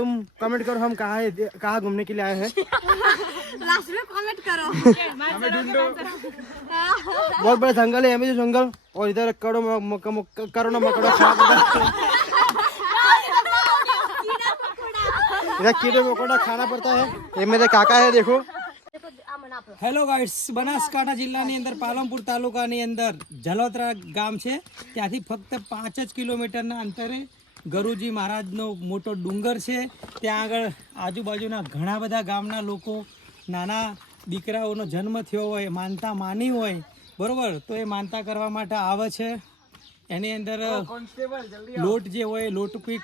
तुम कमेंट करो हम कहाँ घूमने के लिए आए हैं। लास्ट में कमेंट करो। बहुत बड़ा जंगल है, जो जंगल, और इधर करोड़ों मकड़ों इधर कीड़े मकोड़ा खाना पड़ता है। ये मेरे काका है, देखो। હેલો ગાઈસ, બનાસકાંઠા જિલ્લાની અંદર પાલનપુર તાલુકાની અંદર જલોત્રા ગામ છે. ત્યાંથી ફક્ત 5 જ કિલોમીટરના અંતરે ગરુજી મહારાજનો મોટો ડુંગર છે. ત્યાં આગળ આજુબાજુના ઘણા બધા ગામના લોકો, નાના દીકરાઓનો જન્મ થયો હોય, માનતા માની હોય, બરોબર, તો એ માનતા કરવા માટે આવે છે. એની અંદર લોટ જે હોય, લોટ કોઈ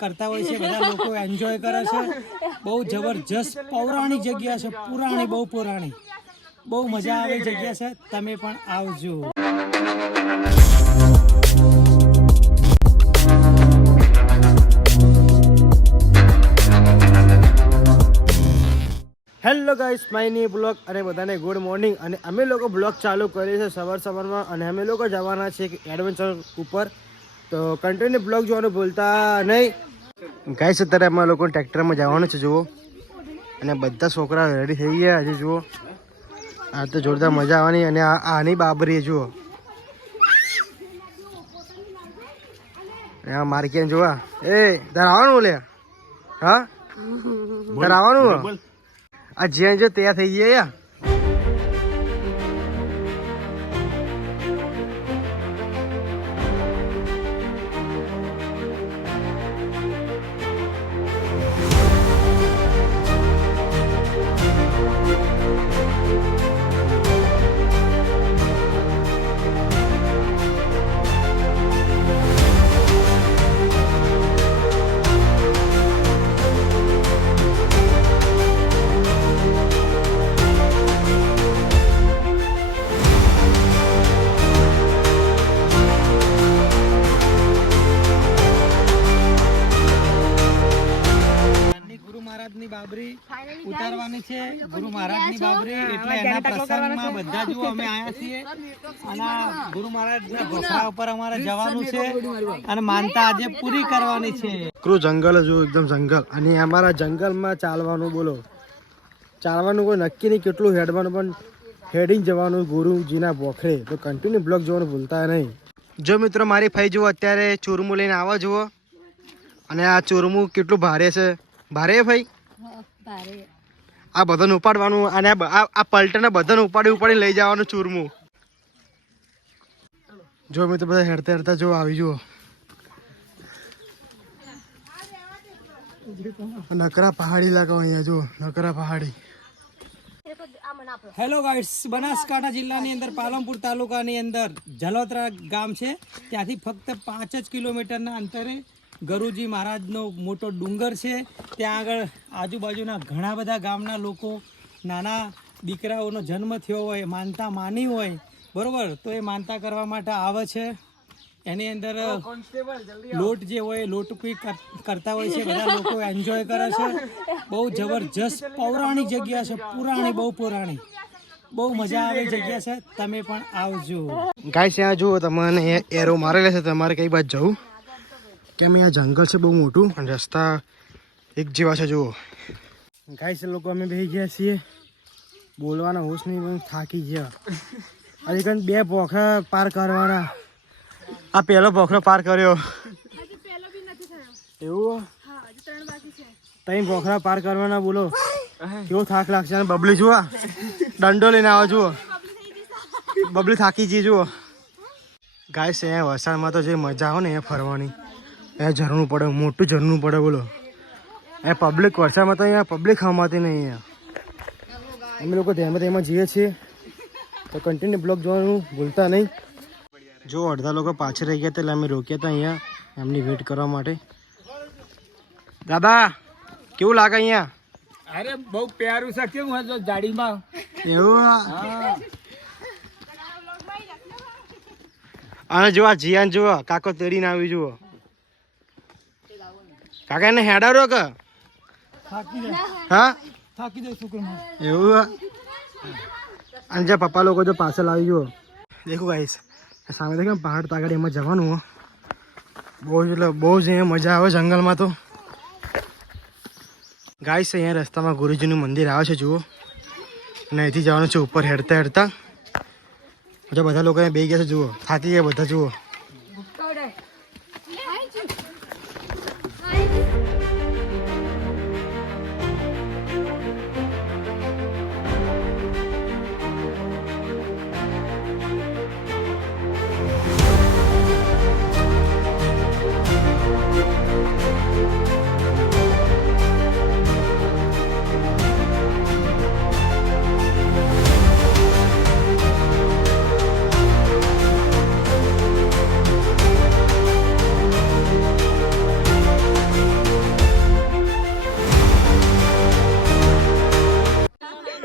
કરતા હોય છે, બધા લોકો એન્જોય કરે છે. બહુ જબરજસ્ત પૌરાણિક જગ્યા છે, પુરાણી, બહુ પુરાણી, બહુ મજા આવે જગ્યા છે. તમે પણ આવજો. Hello guys, my new blog. અને બધાને ગુડ મોર્નિંગ. અને અમે લોકો બ્લોગ ચાલુ કરીએ છીએ સવારમાં, અને અમે લોકો જવાના છે એડવેન્ચર ઉપર. તો કન્ટિન્યુ બ્લોગ જોવાનું ભૂલતા નહીં. ગાઈસ, અત્યારે અમે લોકો ટ્રેક્ટરમાં જવાનું છે, જુઓ. અને બધા છોકરા રેડી થઈ ગયા હજી, જુઓ. આ તો જોરદાર મજા આવવાની. અને આની બાબરી જુઓ, માર્કેટ જોવા. એ તાર આવવાનું બોલે? હા, તાર આવવાનું? આ જ્યાં જો તૈયાર થઈ ગયા. બાબરી ઉતારવાની છે, ગુરુ મહારાજની બાબરી. એટલે એના પ્રસંગમાં બધા જો અમે આયા છીએ. અને ગુરુ મહારાજના ઘોસરા ઉપર અમારે જવાનું છે અને માનતા આજે પૂરી કરવાની છે. જંગલ જો એકદમ જંગલ. અને અમારા જંગલમાં ચાલવાનું, બોલો, ચાલવાનું કોઈ નક્કી નહીં કેટલું હેડવાનું, પણ હેડિંગ જવાનું ગુરુજીના બોખરે. તો કન્ટિન્યુ બ્લોગ જોવાનું ભૂલતા નહીં. જો મિત્રો, મારી ફઈ જુઓ અત્યારે ચૂરમું લઈને આવો, જુઓ. અને આ ચૂરમું કેટલું ભારે છે. ભારે ભાઈ, આ બધાને ઉપાડવાનું. અને આ પલટને બધાને ઉપાડી લઈ જવાનું ચૂરમું. જો મિત્રો, બધા હેડતા હેડતા જો આવી જુઓ. નકરા પહાડી લાગો અહીંયા, જો નકરા પહાડી. હેલો ગાઈસ, બનાસકાંઠા જિલ્લાની અંદર પાલનપુર તાલુકાની અંદર જલોત્રા ગામ છે. ત્યાંથી ફક્ત 5 જ કિલોમીટરના અંતરે ગરુજી મહારાજનો મોટો ડુંગર છે. ત્યાં આગળ આજુબાજુના ઘણા બધા ગામના લોકો, નાના દીકરાઓનો જન્મ થયો હોય, માનતા માની હોય, બરોબર, તો એ માનતા કરવા માટે આવે છે. એની અંદર લોટ જે હોય, લોટ કોઈ કરતા હોય છે, બધા લોકો એન્જોય કરે છે. બહુ જબરજસ્ત પૌરાણિક જગ્યા છે, પુરાણી, બહુ પુરાણી, બહુ મજા આવે જગ્યા છે. તમે પણ આવજો. ગાઈસ, ત્યાં જુઓ, તમને એરો મારેલા છે. તમારે કઈ બાજુ જવું? કેમ અહીંયા જંગલ છે બહુ મોટું, અને રસ્તા એક જેવા છે, જુઓ. ગાઈસ, લોકો અમે બેસી ગયા છીએ. બોલવાના હોશ નહીં, પણ થાકી ગયા. હજી કંઈ 2 પોખરા પાર કરવાના. આ પહેલો પોખરો પાર કર્યો. એવું 3 પોખરા પાર કરવાના, બોલો કેવો થાક લાગશે. અને બબલી જુઓ, દંડો લઈને આવો, જુઓ. બબલી થાકી જઈ, જુઓ. ગાઈસ, અહીંયા વરસાદમાં તો જે મજા આવે ને એ ફરવાની. અહીંયા ઝરણું પડે, મોટું ઝરણું પડે, બોલો. અહીંયા પબ્લિક, વરસાદમાં તો અહીંયા પબ્લિક હમાતી નહીં. અહીંયા અમે લોકો તેમાં જઈએ છીએ. તો કન્ટિન્યુ બ્લોગ જોવાનું ભૂલતા નહીં. જો અડધા લોકો પાછળ રહી ગયા હતા, એટલે અમે રોક્યા હતા અહીંયા એમની વેઇટ કરવા માટે. દાદા, કેવું લાગે અહીંયા? અરે બહુ પ્યારું છે. કેવું હતો ગાડીમાં? એવું. અને જો આ જીયાન જુઓ, કાકો તેડીને આવી, જુઓ. કાકા એને હેડારો કે હા થાકી જાય છોકરો એવું. અને જે પપ્પા લોકો જો પાછળ આવી ગયો, દેખો ગાઈસ, સામે દેખો પહાડ તાગડ એમાં જવાનું. બહુ જ એટલે બહુ જ અહીંયા મજા આવે જંગલમાં. તો ગાઈસ અહીંયા રસ્તામાં ગુરુજીનું મંદિર આવે છે જુઓ, અને અહીંથી જવાનું છે ઉપર હેડતા હેડતા. બધા લોકો અહીંયા બેસી ગયા છે જુઓ, થાકી ગયા બધા જુઓ.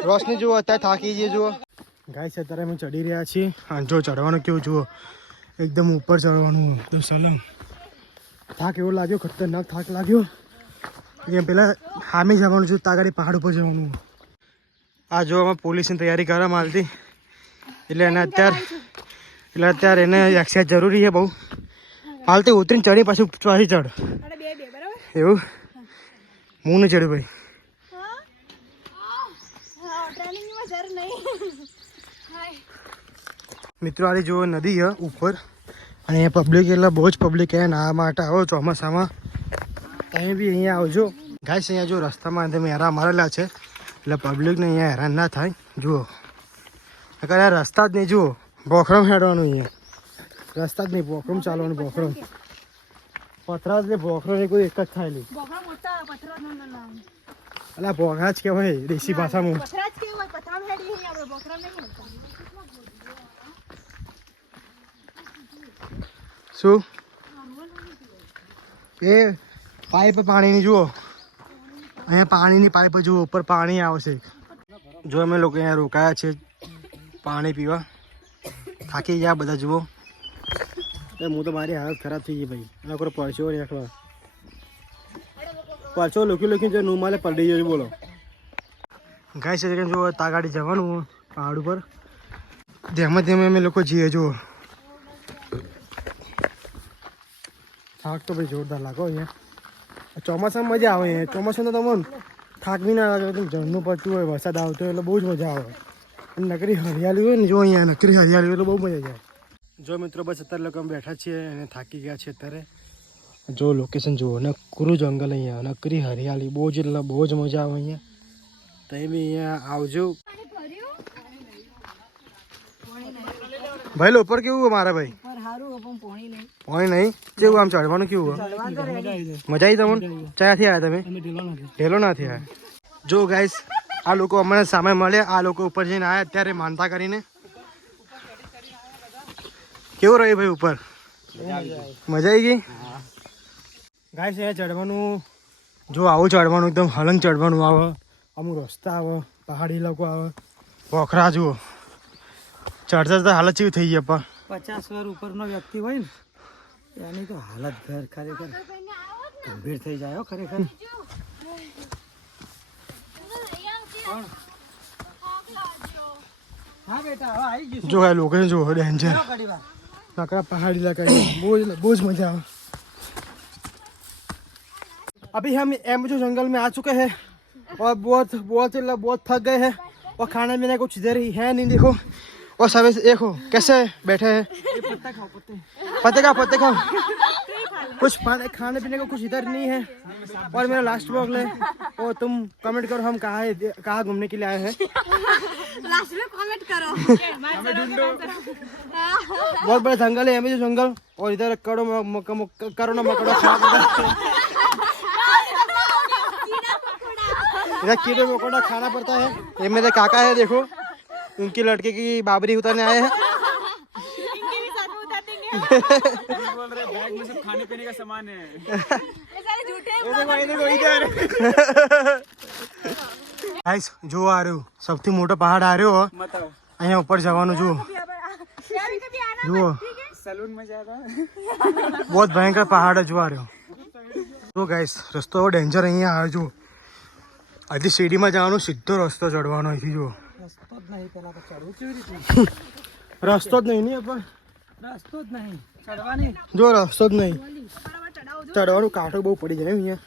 રોશની જુઓ, અત્યારે થાકી જઈએ જુઓ. ગાઈસ અત્યારે અમે ચડી રહ્યા છીએ. અને જો ચડવાનું કેવું જુઓ, એકદમ ઉપર ચડવાનું એકદમ સલંગ. થાક એવો લાગ્યો, ખતરનાક થાક લાગ્યો. એમ પહેલાં સામે જવાનું છું, તાગાડી પહાડ ઉપર જવાનું. આ જો અમે પોલીસની તૈયારી કરવામાં આવતી, એટલે અત્યારે એને એક્સરસાઇઝ જરૂરી છે બહુ. હાલતી ઉતરીને ચડી પાછું પાછી ચડ એવું. હું નહીં ચડ્યું ભાઈ. મિત્રો આ જો નદી છે ઉપર, અને અહીંયા પબ્લિક એટલે બહુ જ પબ્લિક છે. નાવા માટે આવો ચોમાસામાં તમે બી અહીંયા આવજો. ગાઈસ અહીંયા જો રસ્તામાં તમે હેરા મારેલા છે, એટલે પબ્લિકને અહીંયા હેરાન ના થાય. જુઓ અગર આ રસ્તા જ નહીં, જુઓ બોખરમ હેડવાનું, અહીંયા રસ્તા જ નહીં, બોખરમ ચાલવાનું. બોખરમ પથરા જ લે, બોખરો ને કોઈ એક જ થાય લે. અલા બોખરા જ કહેવાય દેશી ભાષામાં. શું એ પાઇપ પાણીની જુઓ, અહીંયા પાણીની પાઇપ જુઓ, ઉપર પાણી આવશે. જો અમે લોકો અહીંયા રોકાયા છે પાણી પીવા. થાકી ગયા બધા જુઓ. હું તો મારી હાલત ખરાબ થઈ ગઈ ભાઈ. એના કોઈ પરચો રાખવા પરચો લખી જો નુમાલે પડી ગયો. બોલો ગાય છે જો તાગાડી જવાનું પહાડ ઉપર. ધીમે ધીમે અમે લોકો જઈએ. જુઓ થાક તો ભાઈ જોરદાર લાગો અહીંયા. ચોમાસામાં મજા આવે અહીંયા. ચોમાસામાં તો તમને થાક બી ના લાગે. ઝરણું પડતું હોય, વરસાદ આવતો હોય એટલે બહુ જ મજા આવે. અને નકરી હરિયાળી હોય ને, જો અહીંયા નકરી હરિયાળી હોય એટલે બહુ મજા જાય. જો મિત્રો બસ અત્યારે લોકો બેઠા છીએ અને થાકી ગયા છે અત્યારે. જો લોકેશન જુઓ, નકરું જંગલ અહીંયા, નકરી હરિયાળી, બહુ જ એટલે બહુ જ મજા આવે અહીંયા. તમે બી અહીંયા આવજો. ભાઈ ઉપર કેવું મારા ભાઈ? પાણી નહીં કેવું, આમ ચડવાનું કેવું? મજા આવી તમને? ક્યાંથી આવ્યા તમે? ઢેલો નાથી આવ્યા. જો ગાઈસ આ લોકો અમને સામે મળ્યા, આ લોકો ઉપર જઈને આવ્યા અત્યારે માનતા કરીને. કેવું રહ્યું ભાઈ ઉપર? મજા આવી ગઈ ગાઈસ. અહીંયા ચડવાનું જો આવું ચડવાનું, એકદમ હલંગ ચડવાનું આવે. અમુક રસ્તા આવે, પહાડી લોકો આવે, પોખરા જુઓ. ચડતા ચડતા હાલત જેવી થઈ ગઈ. 50 વર્ષ ઉપરનો વ્યક્તિ હોય ને એની તો હાલત ખરેખર ગંભીર થઈ જાય ખરેખર. હા બેટા હવે આવી ગયું. જો આ લોકેશન જો ડેન્જર, નકરા पहाड़ी इलाका है, बहुत मजा आया। अभी हम एम्बुजो जंगल में आ चुके हैं और बहुत थक गए हैं और खाने पीने कुछ इधर ही है नहीं। देखो और सब देखो कैसे बैठे हैं। पत्ते खाओ कुछ खाने पीने को कुछ इधर नहीं है। और मेरा लास्ट ब्लॉग ले और तुम कमेंट करो हम कहाँ घूमने के लिए आए हैं। लास्ट में कमेंट करो। बहुत बड़ा जंगल है एम्बुजो जंगल और इधर करोड़ों मकड़ों इधर कीड़े मकोड़ा खाना पड़ता है। ये मेरे काका है, देखो उनकी लड़के की बाबरी उतारने आए हैं। बोल रहे बैग में सब खाने पीने का सामान है। गाइस जो आ रहे हो सबसे मोटा पहाड़ आ रहे हो अहीं ऊपर जवानुं जुओ सलून में जा रहा है। बहुत भयंकर पहाड़ है जो आ रहे हो। तो गाइस रस्तो डेंजर अहीं आ जो आधी सीढ़ी में जवानुं सीधो रस्तो चढ़वानो अहींथी जो રસ્તો જ નહીં. પેલા તો ચડવું કેવી રીતે? रस्तो ज नहीं अपन રસ્તો જ નહીં ચડવાની. जो रस्तो ज नहीं चढ़वानुं कांटो बहु पड़ी जाए अहीं।